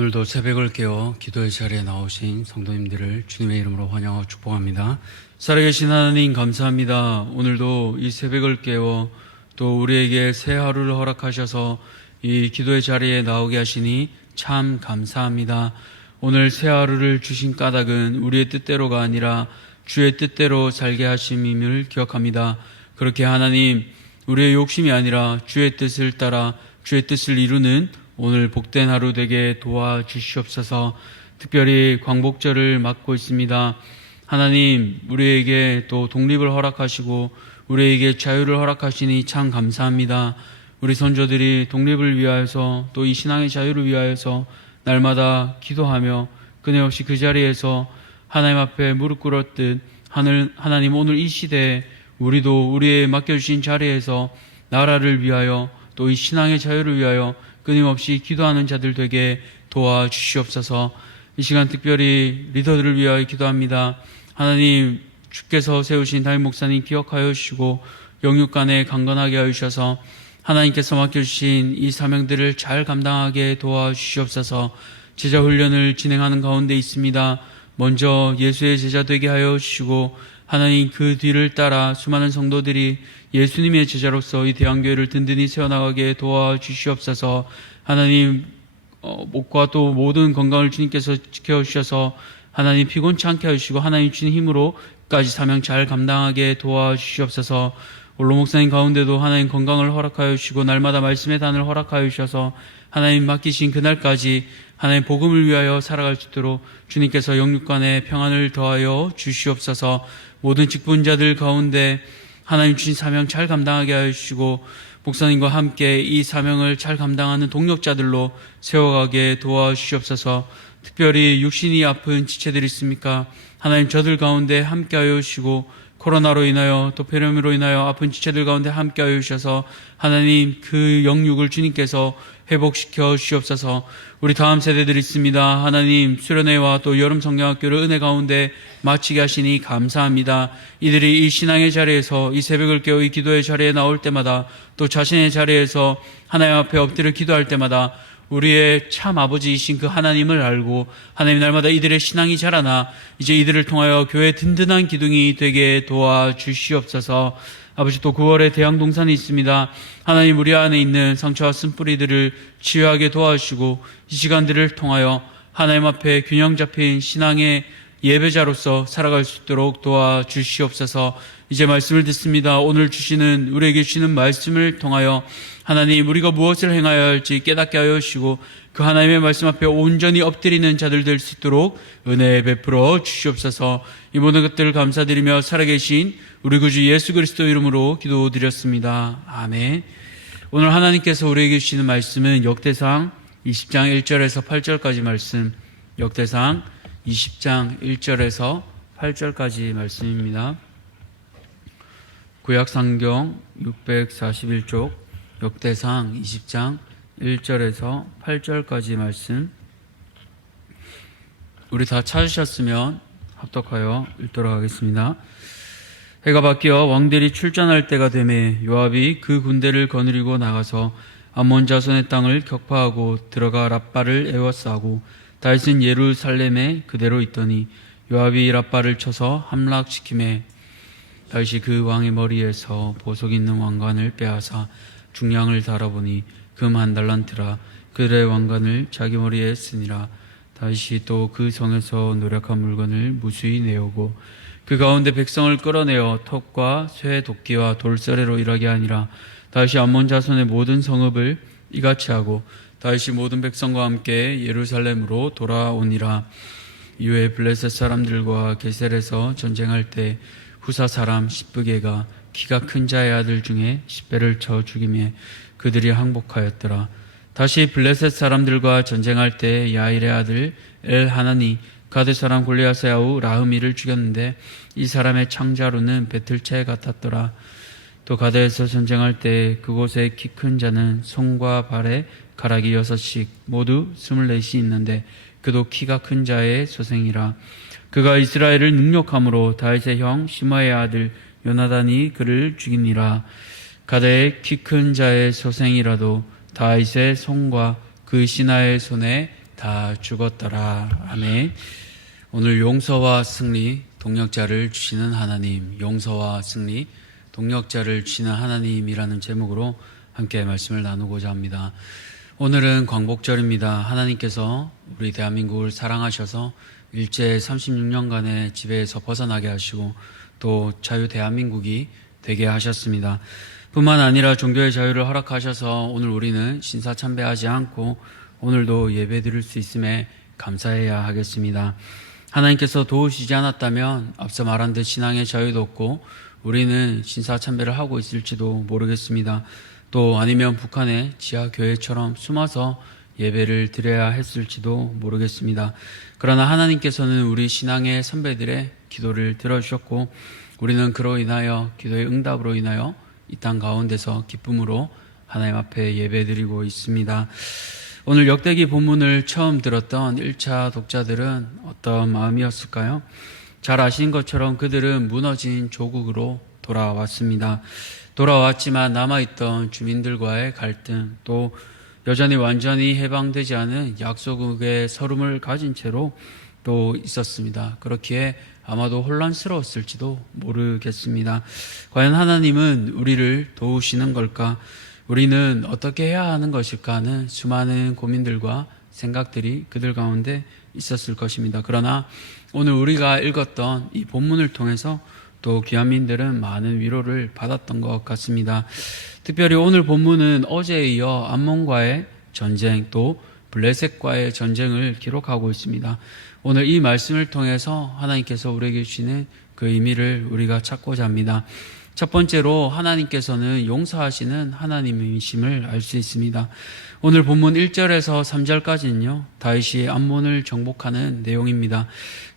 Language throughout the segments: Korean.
오늘도 새벽을 깨워 기도의 자리에 나오신 성도님들을 주님의 이름으로 환영하고 축복합니다. 살아계신 하나님 감사합니다. 오늘도 이 새벽을 깨워 또 우리에게 새 하루를 허락하셔서 이 기도의 자리에 나오게 하시니 참 감사합니다. 오늘 새 하루를 주신 까닭은 우리의 뜻대로가 아니라 주의 뜻대로 살게 하심임을 기억합니다. 그렇게 하나님, 우리의 욕심이 아니라 주의 뜻을 따라 주의 뜻을 이루는 오늘 복된 하루 되게 도와주시옵소서. 특별히 광복절을 맞고 있습니다. 하나님, 우리에게 또 독립을 허락하시고 우리에게 자유를 허락하시니 참 감사합니다. 우리 선조들이 독립을 위하여서 또 이 신앙의 자유를 위하여서 날마다 기도하며 끊임없이 그 자리에서 하나님 앞에 무릎 꿇었듯 하나님, 오늘 이 시대에 우리도 우리의 맡겨주신 자리에서 나라를 위하여 또 이 신앙의 자유를 위하여 끊임없이 기도하는 자들 되게 도와주시옵소서. 이 시간 특별히 리더들을 위하여 기도합니다. 하나님, 주께서 세우신 담임 목사님 기억하여 주시고 영육간에 강건하게 하여 주셔서 하나님께서 맡겨주신 이 사명들을 잘 감당하게 도와주시옵소서. 제자 훈련을 진행하는 가운데 있습니다. 먼저 예수의 제자 되게 하여 주시고 하나님, 그 뒤를 따라 수많은 성도들이 예수님의 제자로서 이 대한교회를 든든히 세워나가게 도와주시옵소서. 하나님, 목과 또 모든 건강을 주님께서 지켜주셔서 하나님 피곤치 않게 하시고 하나님 주신 힘으로까지 사명 잘 감당하게 도와주시옵소서. 올로 목사님 가운데도 하나님 건강을 허락하여 주시고 날마다 말씀의 단을 허락하여 주셔서 하나님 맡기신 그날까지 하나님 복음을 위하여 살아갈 수 있도록 주님께서 영육간에 평안을 더하여 주시옵소서. 모든 직분자들 가운데 하나님 주신 사명 잘 감당하게 하여 주시고 목사님과 함께 이 사명을 잘 감당하는 동력자들로 세워가게 도와주시옵소서. 특별히 육신이 아픈 지체들이 있습니까? 하나님, 저들 가운데 함께 하여 주시고 코로나로 인하여 또 폐렴으로 인하여 아픈 지체들 가운데 함께 하여 주셔서 하나님, 그 영육을 주님께서 회복시켜 주시옵소서. 우리 다음 세대들이 있습니다. 하나님, 수련회와 또 여름 성경학교를 은혜 가운데 마치게 하시니 감사합니다. 이들이 이 신앙의 자리에서 이 새벽을 깨워 이 기도의 자리에 나올 때마다 또 자신의 자리에서 하나님 앞에 엎드려 기도할 때마다 우리의 참 아버지이신 그 하나님을 알고 하나님, 날마다 이들의 신앙이 자라나 이제 이들을 통하여 교회의 든든한 기둥이 되게 도와주시옵소서. 아버지, 또 9월에 대양동산이 있습니다. 하나님, 우리 안에 있는 상처와 쓴뿌리들을 치유하게 도와주시고 이 시간들을 통하여 하나님 앞에 균형 잡힌 신앙의 예배자로서 살아갈 수 있도록 도와주시옵소서. 이제 말씀을 듣습니다. 오늘 우리에게 주시는 말씀을 통하여 하나님, 우리가 무엇을 행하여야 할지 깨닫게 하여 주시고 그 하나님의 말씀 앞에 온전히 엎드리는 자들 될 수 있도록 은혜 베풀어 주시옵소서. 이 모든 것들을 감사드리며 살아계신 우리 구주 예수 그리스도 이름으로 기도드렸습니다. 아멘. 오늘 하나님께서 우리에게 주시는 말씀은 역대상 20장 1절에서 8절까지 말씀, 역대상 20장 1절에서 8절까지 말씀입니다. 구약성경 641쪽 역대상 20장 1절에서 8절까지 말씀, 우리 다 찾으셨으면 합독하여 읽도록 하겠습니다. 해가 바뀌어 왕들이 출전할 때가 되매 요압이 그 군대를 거느리고 나가서 암몬 자손의 땅을 격파하고 들어가 랍바를 에워싸고 다윗은 예루살렘에 그대로 있더니 요압이 랍바를 쳐서 함락시키매 다윗이 그 왕의 머리에서 보석 있는 왕관을 빼앗아 중량을 달아보니 금 1달란트라. 그들의 왕관을 자기 머리에 쓰니라. 다윗이 또 그 성에서 노력한 물건을 무수히 내오고 그 가운데 백성을 끌어내어 톱과 쇠 도끼와 돌쇠로 일하게 하니라. 다윗이 암몬 자손의 모든 성읍을 이같이 하고 다윗이 모든 백성과 함께 예루살렘으로 돌아오니라. 이후에 블레셋 사람들과 게셀에서 전쟁할 때 후사 사람 십부게가 키가 큰 자의 아들 중에 10배를 쳐 죽이며 그들이 항복하였더라. 다시 블레셋 사람들과 전쟁할 때 야일의 아들 엘하나니 가드 사람 골리앗의 아우 라흐미를 죽였는데 이 사람의 창자루는 배틀채 같았더라. 또 가드에서 전쟁할 때 그곳에 키 큰 자는 손과 발에 가락이 6씩 모두 24이 있는데 그도 키가 큰 자의 소생이라. 그가 이스라엘을 능욕함으로 다윗의 형 시므아의 아들 요나단이 그를 죽이니라. 가드의 키 큰 자의 소생이라도 다윗의 손과 그 신하의 손에 다 죽었더라. 아멘. 오늘 용서와 승리, 동력자를 주시는 하나님, 용서와 승리, 동력자를 주시는 하나님이라는 제목으로 함께 말씀을 나누고자 합니다. 오늘은 광복절입니다. 하나님께서 우리 대한민국을 사랑하셔서 일제 36년간의 지배에서 벗어나게 하시고 또 자유 대한민국이 되게 하셨습니다. 뿐만 아니라 종교의 자유를 허락하셔서 오늘 우리는 신사참배하지 않고 오늘도 예배 드릴 수 있음에 감사해야 하겠습니다. 하나님께서 도우시지 않았다면 앞서 말한 듯 신앙의 자유도 없고 우리는 신사참배를 하고 있을지도 모르겠습니다. 또 아니면 북한의 지하교회처럼 숨어서 예배를 드려야 했을지도 모르겠습니다. 그러나 하나님께서는 우리 신앙의 선배들의 기도를 들어주셨고 우리는 그로 인하여 기도의 응답으로 인하여 이 땅 가운데서 기쁨으로 하나님 앞에 예배드리고 있습니다. 오늘 역대기 본문을 처음 들었던 1차 독자들은 어떤 마음이었을까요? 잘 아시는 것처럼 그들은 무너진 조국으로 돌아왔습니다. 돌아왔지만 남아있던 주민들과의 갈등, 또 여전히 완전히 해방되지 않은 약소국의 서름을 가진 채로 또 있었습니다. 그렇기에 아마도 혼란스러웠을지도 모르겠습니다. 과연 하나님은 우리를 도우시는 걸까? 우리는 어떻게 해야 하는 것일까 하는 수많은 고민들과 생각들이 그들 가운데 있었을 것입니다. 그러나 오늘 우리가 읽었던 이 본문을 통해서 또 귀한민들은 많은 위로를 받았던 것 같습니다. 특별히 오늘 본문은 어제에 이어 암몬과의 전쟁 또 블레셋과의 전쟁을 기록하고 있습니다. 오늘 이 말씀을 통해서 하나님께서 우리에게 주시는 그 의미를 우리가 찾고자 합니다. 첫 번째로 하나님께서는 용서하시는 하나님이심을 알 수 있습니다. 오늘 본문 1절에서 3절까지는요, 다윗이 암몬을 정복하는 내용입니다.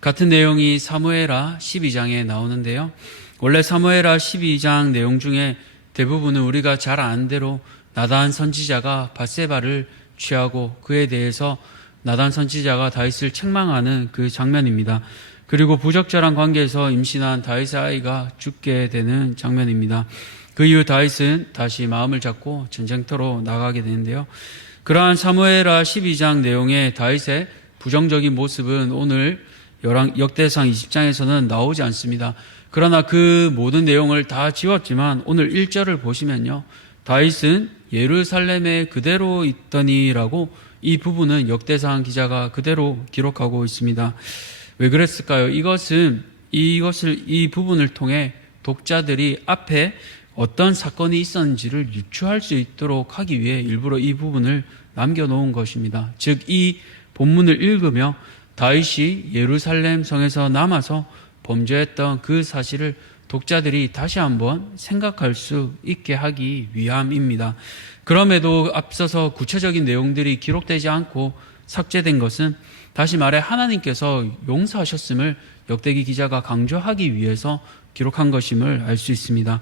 같은 내용이 사무엘하 12장에 나오는데요. 원래 사무엘하 12장 내용 중에 대부분은 우리가 잘 아는 대로 나단 선지자가 밧세바를 취하고 그에 대해서 나단 선지자가 다윗을 책망하는 그 장면입니다. 그리고 부적절한 관계에서 임신한 다윗의 아이가 죽게 되는 장면입니다. 그 이후 다윗은 다시 마음을 잡고 전쟁터로 나가게 되는데요. 그러한 사무엘하 12장 내용의 다윗의 부정적인 모습은 오늘 역대상 20장에서는 나오지 않습니다. 그러나 그 모든 내용을 다 지웠지만 오늘 1절을 보시면요, 다윗은 예루살렘에 그대로 있더니라고 이 부분은 역대상 기자가 그대로 기록하고 있습니다. 왜 그랬을까요? 이 부분을 통해 독자들이 앞에 어떤 사건이 있었는지를 유추할 수 있도록 하기 위해 일부러 이 부분을 남겨놓은 것입니다. 즉, 이 본문을 읽으며 다윗이 예루살렘 성에서 남아서 범죄했던 그 사실을 독자들이 다시 한번 생각할 수 있게 하기 위함입니다. 그럼에도 앞서서 구체적인 내용들이 기록되지 않고 삭제된 것은 다시 말해 하나님께서 용서하셨음을 역대기 기자가 강조하기 위해서 기록한 것임을 알 수 있습니다.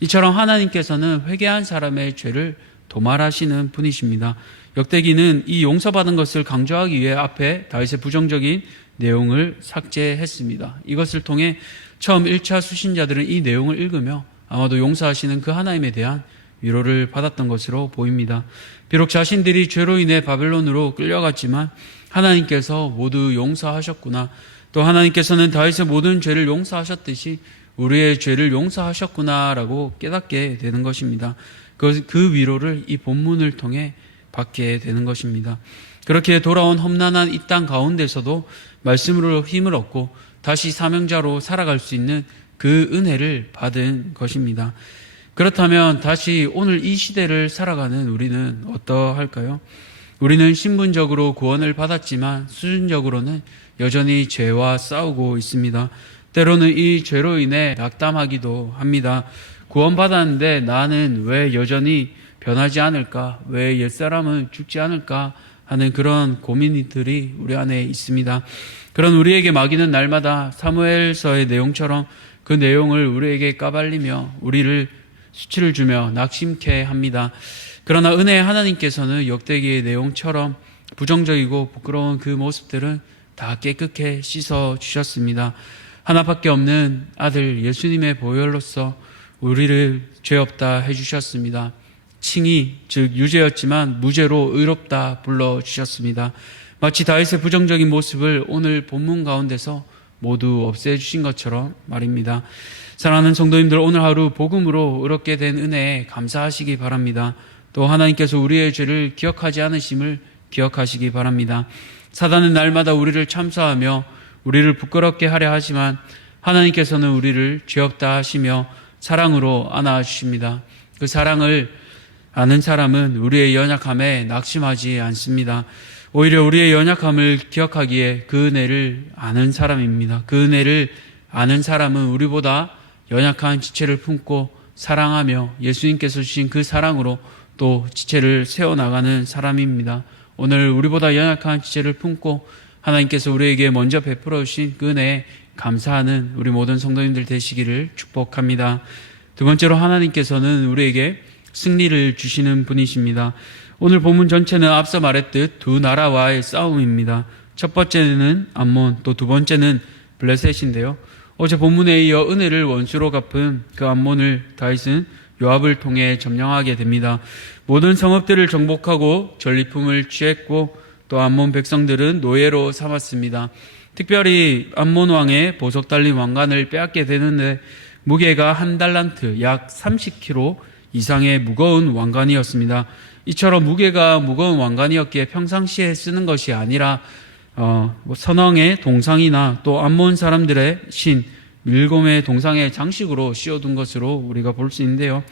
이처럼 하나님께서는 회개한 사람의 죄를 도말하시는 분이십니다. 역대기는 이 용서받은 것을 강조하기 위해 앞에 다윗의 부정적인 내용을 삭제했습니다. 이것을 통해 처음 1차 수신자들은 이 내용을 읽으며 아마도 용서하시는 그 하나님에 대한 위로를 받았던 것으로 보입니다. 비록 자신들이 죄로 인해 바벨론으로 끌려갔지만 하나님께서 모두 용서하셨구나, 또 하나님께서는 다윗의 모든 죄를 용서하셨듯이 우리의 죄를 용서하셨구나라고 깨닫게 되는 것입니다. 그 위로를 이 본문을 통해 받게 되는 것입니다. 그렇게 돌아온 험난한 이 땅 가운데서도 말씀으로 힘을 얻고 다시 사명자로 살아갈 수 있는 그 은혜를 받은 것입니다. 그렇다면 다시 오늘 이 시대를 살아가는 우리는 어떠할까요? 우리는 신분적으로 구원을 받았지만 수준적으로는 여전히 죄와 싸우고 있습니다. 때로는 이 죄로 인해 낙담하기도 합니다. 구원받았는데 나는 왜 여전히 변하지 않을까? 왜 옛사람은 죽지 않을까? 하는 그런 고민들이 우리 안에 있습니다. 그런 우리에게 막이는 날마다 사무엘서의 내용처럼 그 내용을 우리에게 까발리며 우리를 수치를 주며 낙심케 합니다. 그러나 은혜의 하나님께서는 역대기의 내용처럼 부정적이고 부끄러운 그 모습들은 다 깨끗게 씻어 주셨습니다. 하나밖에 없는 아들 예수님의 보혈로서 우리를 죄 없다 해주셨습니다. 칭의, 즉 유죄였지만 무죄로 의롭다 불러주셨습니다. 마치 다윗의 부정적인 모습을 오늘 본문 가운데서 모두 없애주신 것처럼 말입니다. 사랑하는 성도님들, 오늘 하루 복음으로 얻게 된 은혜에 감사하시기 바랍니다. 또 하나님께서 우리의 죄를 기억하지 않으심을 기억하시기 바랍니다. 사단은 날마다 우리를 참사하며 우리를 부끄럽게 하려 하지만 하나님께서는 우리를 죄 없다 하시며 사랑으로 안아주십니다. 그 사랑을 아는 사람은 우리의 연약함에 낙심하지 않습니다. 오히려 우리의 연약함을 기억하기에 그 은혜를 아는 사람입니다. 그 은혜를 아는 사람은 우리보다 연약한 지체를 품고 사랑하며 예수님께서 주신 그 사랑으로 또 지체를 세워나가는 사람입니다. 오늘 우리보다 연약한 지체를 품고 하나님께서 우리에게 먼저 베풀어 주신 그 은혜에 감사하는 우리 모든 성도님들 되시기를 축복합니다. 두 번째로, 하나님께서는 우리에게 승리를 주시는 분이십니다. 오늘 본문 전체는 앞서 말했듯 두 나라와의 싸움입니다. 첫 번째는 암몬, 또 두 번째는 블레셋인데요. 어제 본문에 이어 은혜를 원수로 갚은 그 암몬을 다윗은 요압을 통해 점령하게 됩니다. 모든 성읍들을 정복하고 전리품을 취했고 또 암몬 백성들은 노예로 삼았습니다. 특별히 암몬 왕의 보석 달린 왕관을 빼앗게 되는데 무게가 한 달란트, 약 30kg 이상의 무거운 왕관이었습니다. 이처럼 무게가 무거운 왕관이었기에 평상시에 쓰는 것이 아니라 선왕의 동상이나 또 암몬 사람들의 신 밀곰의 동상의 장식으로 씌워둔 것으로 우리가 볼 수 있는데요.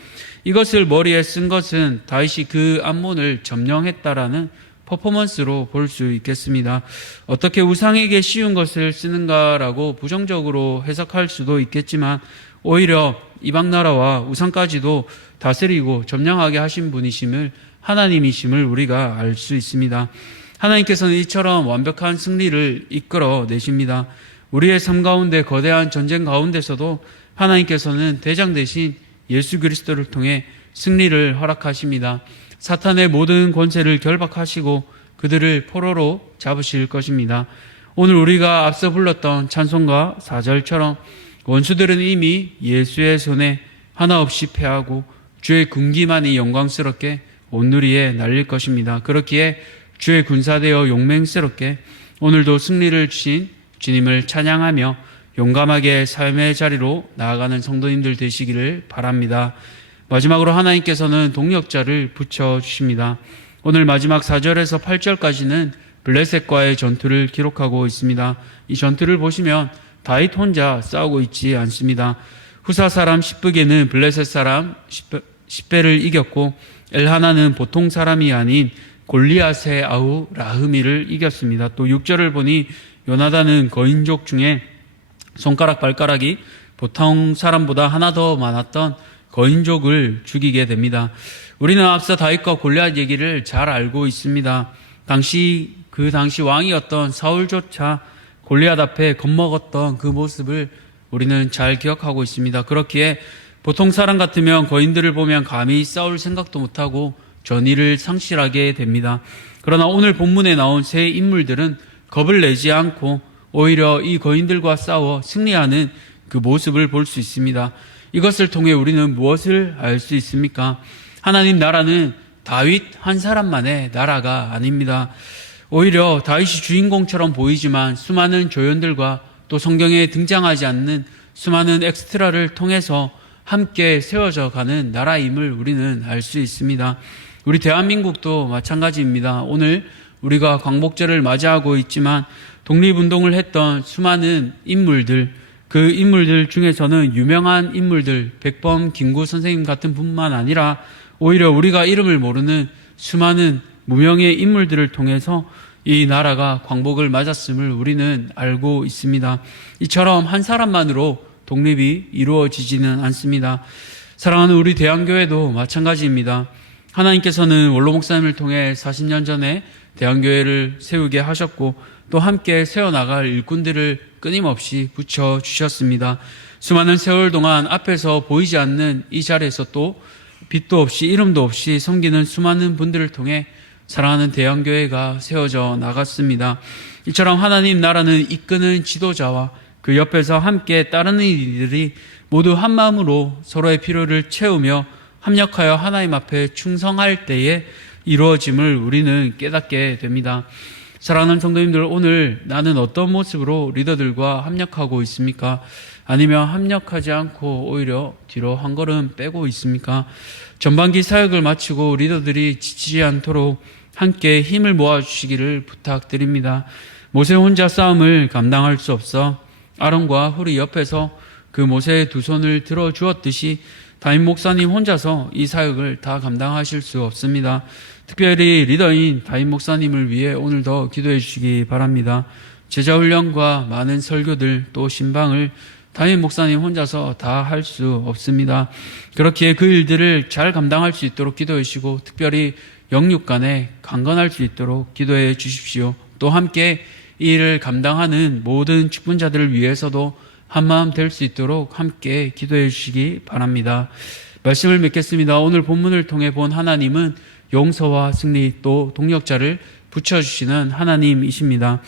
이것을 머리에 쓴 것은 다윗이 그 암몬을 점령했다라는 퍼포먼스로 볼 수 있겠습니다. 어떻게 우상에게 씌운 것을 쓰는가라고 부정적으로 해석할 수도 있겠지만 오히려 이방 나라와 우상까지도 다스리고 점령하게 하신 분이심을, 하나님이심을 우리가 알 수 있습니다. 하나님께서는 이처럼 완벽한 승리를 이끌어 내십니다. 우리의 삶 가운데 거대한 전쟁 가운데서도 하나님께서는 대장 대신 예수 그리스도를 통해 승리를 허락하십니다. 사탄의 모든 권세를 결박하시고 그들을 포로로 잡으실 것입니다. 오늘 우리가 앞서 불렀던 찬송가 4절처럼 원수들은 이미 예수의 손에 하나 없이 패하고 주의 군기만이 영광스럽게 온누리에 날릴 것입니다. 그렇기에 주의 군사되어 용맹스럽게 오늘도 승리를 주신 주님을 찬양하며 용감하게 삶의 자리로 나아가는 성도님들 되시기를 바랍니다. 마지막으로 하나님께서는 동력자를 붙여주십니다. 오늘 마지막 4절에서 8절까지는 블레셋과의 전투를 기록하고 있습니다. 이 전투를 보시면 다윗 혼자 싸우고 있지 않습니다. 후사 사람 십브게는 블레셋 사람 십배를 이겼고 엘하나는 보통 사람이 아닌 골리앗의 아우 라흐미를 이겼습니다. 또 6절을 보니 요나단은 거인족 중에 손가락 발가락이 보통 사람보다 하나 더 많았던 거인족을 죽이게 됩니다. 우리는 앞서 다윗과 골리앗 얘기를 잘 알고 있습니다. 그 당시 왕이었던 사울조차 골리앗 앞에 겁먹었던 그 모습을 우리는 잘 기억하고 있습니다. 그렇기에 보통 사람 같으면 거인들을 보면 감히 싸울 생각도 못하고 전의를 상실하게 됩니다. 그러나 오늘 본문에 나온 세 인물들은 겁을 내지 않고 오히려 이 거인들과 싸워 승리하는 그 모습을 볼 수 있습니다. 이것을 통해 우리는 무엇을 알 수 있습니까? 하나님 나라는 다윗 한 사람만의 나라가 아닙니다. 오히려 다윗이 주인공처럼 보이지만 수많은 조연들과 또 성경에 등장하지 않는 수많은 엑스트라를 통해서 함께 세워져 가는 나라임을 우리는 알 수 있습니다. 우리 대한민국도 마찬가지입니다. 오늘 우리가 광복절을 맞이하고 있지만 독립운동을 했던 수많은 인물들, 그 인물들 중에서는 유명한 인물들, 백범, 김구 선생님 같은 분만 아니라 오히려 우리가 이름을 모르는 수많은 무명의 인물들을 통해서 이 나라가 광복을 맞았음을 우리는 알고 있습니다. 이처럼 한 사람만으로 독립이 이루어지지는 않습니다. 사랑하는 우리 대한교회도 마찬가지입니다. 하나님께서는 원로 목사님을 통해 40년 전에 대한교회를 세우게 하셨고 또 함께 세워나갈 일꾼들을 끊임없이 붙여주셨습니다. 수많은 세월 동안 앞에서 보이지 않는 이 자리에서 또 빛도 없이 이름도 없이 섬기는 수많은 분들을 통해 사랑하는 대한교회가 세워져 나갔습니다. 이처럼 하나님 나라는 이끄는 지도자와 그 옆에서 함께 따르는 이들이 모두 한 마음으로 서로의 필요를 채우며 합력하여 하나님 앞에 충성할 때에 이루어짐을 우리는 깨닫게 됩니다. 사랑하는 성도님들, 오늘 나는 어떤 모습으로 리더들과 합력하고 있습니까? 아니면 합력하지 않고 오히려 뒤로 한 걸음 빼고 있습니까? 전반기 사역을 마치고 리더들이 지치지 않도록 함께 힘을 모아주시기를 부탁드립니다. 모세 혼자 싸움을 감당할 수 없어 아론과 훌이 옆에서 그 모세의 두 손을 들어주었듯이 담임 목사님 혼자서 이 사역을 다 감당하실 수 없습니다. 특별히 리더인 담임 목사님을 위해 오늘 더 기도해 주시기 바랍니다. 제자훈련과 많은 설교들 또 신방을 담임 목사님 혼자서 다 할 수 없습니다. 그렇기에 그 일들을 잘 감당할 수 있도록 기도해 주시고 특별히 영육 간에 강건할 수 있도록 기도해 주십시오. 또 함께 이 일을 감당하는 모든 직분자들을 위해서도 한마음 될 수 있도록 함께 기도해 주시기 바랍니다. 말씀을 맺겠습니다. 오늘 본문을 통해 본 하나님은 용서와 승리 또 동력자를 붙여주시는 하나님이십니다.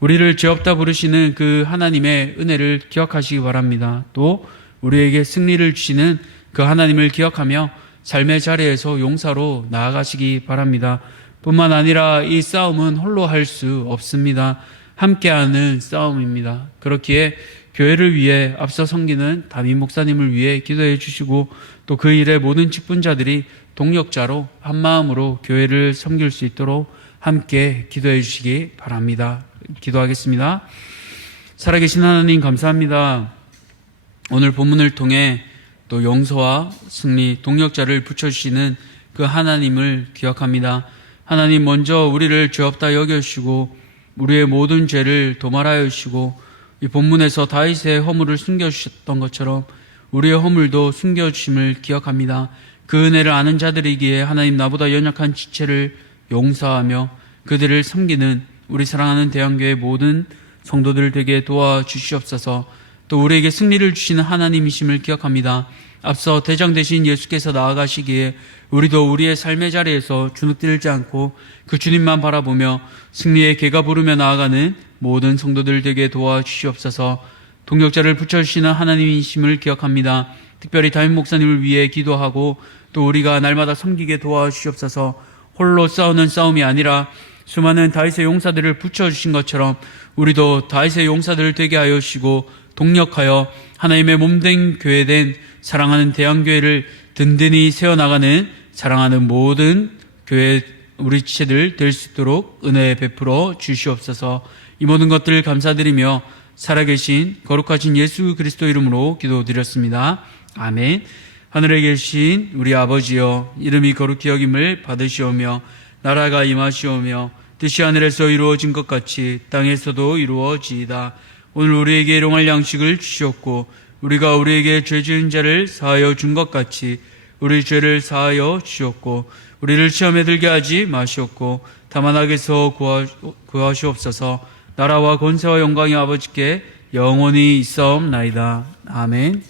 우리를 죄 없다 부르시는 그 하나님의 은혜를 기억하시기 바랍니다. 또 우리에게 승리를 주시는 그 하나님을 기억하며 삶의 자리에서 용사로 나아가시기 바랍니다. 뿐만 아니라 이 싸움은 홀로 할 수 없습니다. 함께하는 싸움입니다. 그렇기에 교회를 위해 앞서 섬기는 담임 목사님을 위해 기도해 주시고 또 그 일의 모든 직분자들이 동력자로 한마음으로 교회를 섬길 수 있도록 함께 기도해 주시기 바랍니다. 기도하겠습니다. 살아계신 하나님 감사합니다. 오늘 본문을 통해 또 용서와 승리, 동력자를 붙여주시는 그 하나님을 기억합니다. 하나님 먼저 우리를 죄 없다 여겨주시고 우리의 모든 죄를 도말하여 주시고 이 본문에서 다윗의 허물을 숨겨주셨던 것처럼 우리의 허물도 숨겨주심을 기억합니다. 그 은혜를 아는 자들이기에 하나님 나보다 연약한 지체를 용서하며 그들을 섬기는 우리 사랑하는 대한교회 모든 성도들 되게 도와주시옵소서. 또 우리에게 승리를 주시는 하나님이심을 기억합니다. 앞서 대장 되신 예수께서 나아가시기에 우리도 우리의 삶의 자리에서 주눅들지 않고 그 주님만 바라보며 승리의 개가 부르며 나아가는 모든 성도들 되게 도와주시옵소서. 동력자를 붙여주시는 하나님이심을 기억합니다. 특별히 담임 목사님을 위해 기도하고 또 우리가 날마다 섬기게 도와주시옵소서. 홀로 싸우는 싸움이 아니라 수많은 다윗의 용사들을 붙여주신 것처럼 우리도 다윗의 용사들을 되게 하여 주시고 동력하여 하나님의 몸된 교회된 사랑하는 대한교회를 든든히 세워나가는 사랑하는 모든 교회 우리 지체들 될 수 있도록 은혜 베풀어 주시옵소서. 이 모든 것들을 감사드리며 살아계신 거룩하신 예수 그리스도 이름으로 기도드렸습니다. 아멘. 하늘에 계신 우리 아버지여, 이름이 거룩히 여김을 받으시오며 나라가 임하시오며 뜻이 하늘에서 이루어진 것 같이 땅에서도 이루어지이다. 오늘 우리에게 일용할 양식을 주시옵고 우리가 우리에게 죄 지은 자를 사하여 준 것 같이 우리 죄를 사하여 주시옵고 우리를 시험에 들게 하지 마시옵고 다만 악에서 구하시옵소서. 나라와 권세와 영광이 아버지께 영원히 있사옵나이다. 아멘.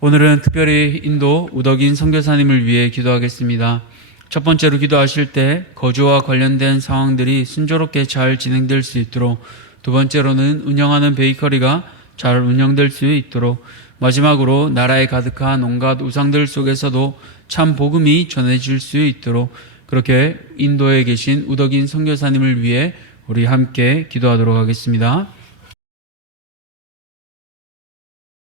오늘은 특별히 인도 우덕인 선교사님을 위해 기도하겠습니다. 첫 번째로 기도하실 때 거주와 관련된 상황들이 순조롭게 잘 진행될 수 있도록, 두 번째로는 운영하는 베이커리가 잘 운영될 수 있도록, 마지막으로 나라에 가득한 온갖 우상들 속에서도 참 복음이 전해질 수 있도록 그렇게 인도에 계신 우덕인 선교사님을 위해 우리 함께 기도하도록 하겠습니다.